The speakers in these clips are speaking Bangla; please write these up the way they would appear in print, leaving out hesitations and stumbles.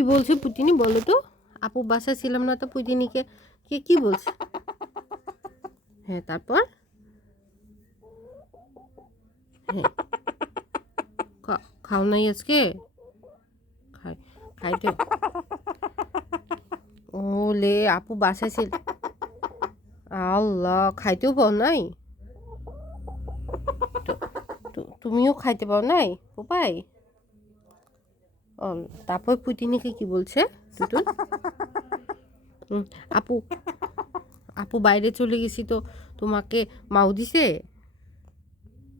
কি বলছে পুতিনি বলো তো? আপু বাসা ছিলাম না তো পুতিনিকে কে কি বলছে? হ্যাঁ তারপর? হ্যাঁ খাও নাই আজকে? খাইতে ওলে আপু বাসায় ছিল। আল্লাহ খাইতেও পাও নাই? তুমিও খাইতে পাও নাই পোপাই? তারপর পুতিনিকে কি বলছে টুটুল? আপু আপু বাইরে চলে গেছি তো তোমাকে মাও দিছে?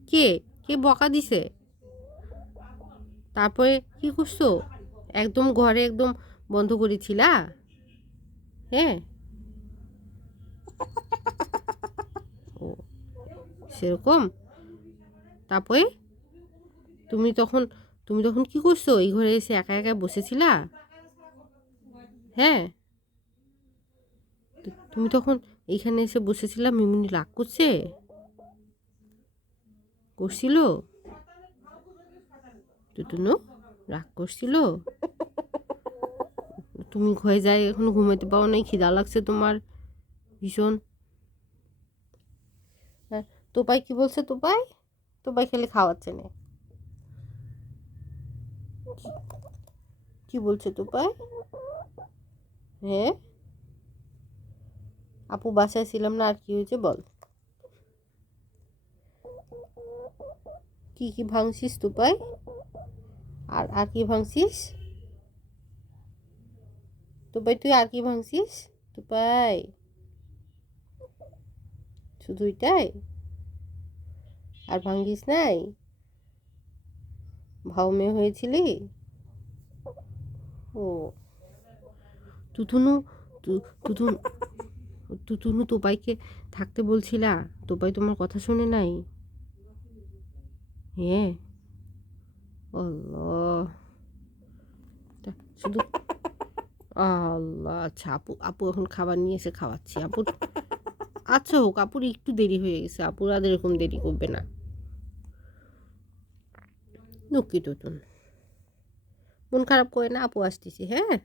কে কে বকা দিছে? তারপরে কি করছো? একদম ঘরে একদম বন্ধ করেছিলা? হ্যাঁ ও সেরকম। তারপরে তুমি তখন তুমি তখন কি করছো? এই ঘরে এসে একা একা বসেছিলা? হ্যাঁ তুমি তখন এইখানে এসে বসেছিলা, মিমিনি রাগ করছে? করছিল? টুটুনু রাগ করছিল? তুমি ঘরে যাই এখন ঘুমাইতে পারো নাই, খিদা লাগছে তোমার ভীষণ? হ্যাঁ তোপাই কি বলছে? তোপাই তোপাই খেলে খাওয়াচ্ছে না? কি বলছে তোপাই? হ্যাঁ আপু বাসায় ছিলাম না আর কি হয়েছে বল? কি কি ভাঙছিস তোপাই? আর আর কি ভাঙছিস তোপাই? তুই আর কি ভাঙছিস তোপাই? শুধু এটাই? আর ভাঙিস নাই? ভাও মেয়ে হয়েছিলি? ও তুতুনু তুতুন তুতুনু তোপাইকে থাকতে বলছিলা, তোপাই তোমার কথা শুনে নাই? হ্যাঁ আল্লাহ শুধু আল্লাহ। আচ্ছা আপু আপু এখন খাবার নিয়ে এসে খাওয়াচ্ছি আপুর। আচ্ছা হোক, আপুর একটু দেরি হয়ে গেছে, আপুর আর এরকম দেরি করবে না। দুঃখিত তুন, মন খারাপ করে না, আপু আসতেছি। হ্যাঁ